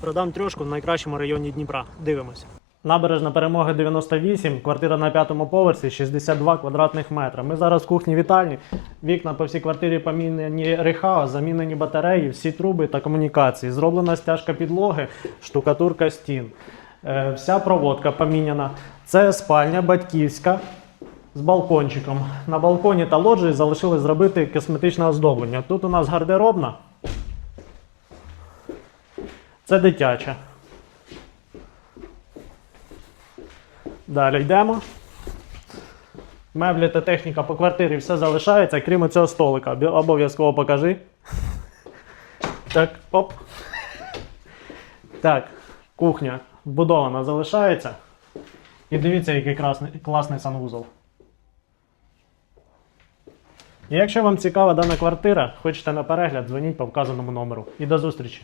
Продам трьошку в найкращому районі Дніпра. Дивимося. Набережна перемоги 98, квартира на п'ятому поверсі, 62 квадратних метра. Ми зараз в кухні вітальні. Вікна по всій квартирі помінені рехао, замінені батареї, всі труби та комунікації. Зроблена стяжка підлоги, штукатурка стін. Е, вся проводка поміняна. Це спальня батьківська з балкончиком. На балконі та лоджії залишили зробити косметичне оздоблення. Тут у нас гардеробна. Це дитяча. Далі йдемо. Меблі та техніка по квартирі все залишається, крім цього столика. Обов'язково покажи. Так, оп. Так, кухня вбудована залишається. І дивіться, який красний, класний санвузол. І якщо вам цікава дана квартира, хочете на перегляд, дзвоніть по вказаному номеру. І до зустрічі!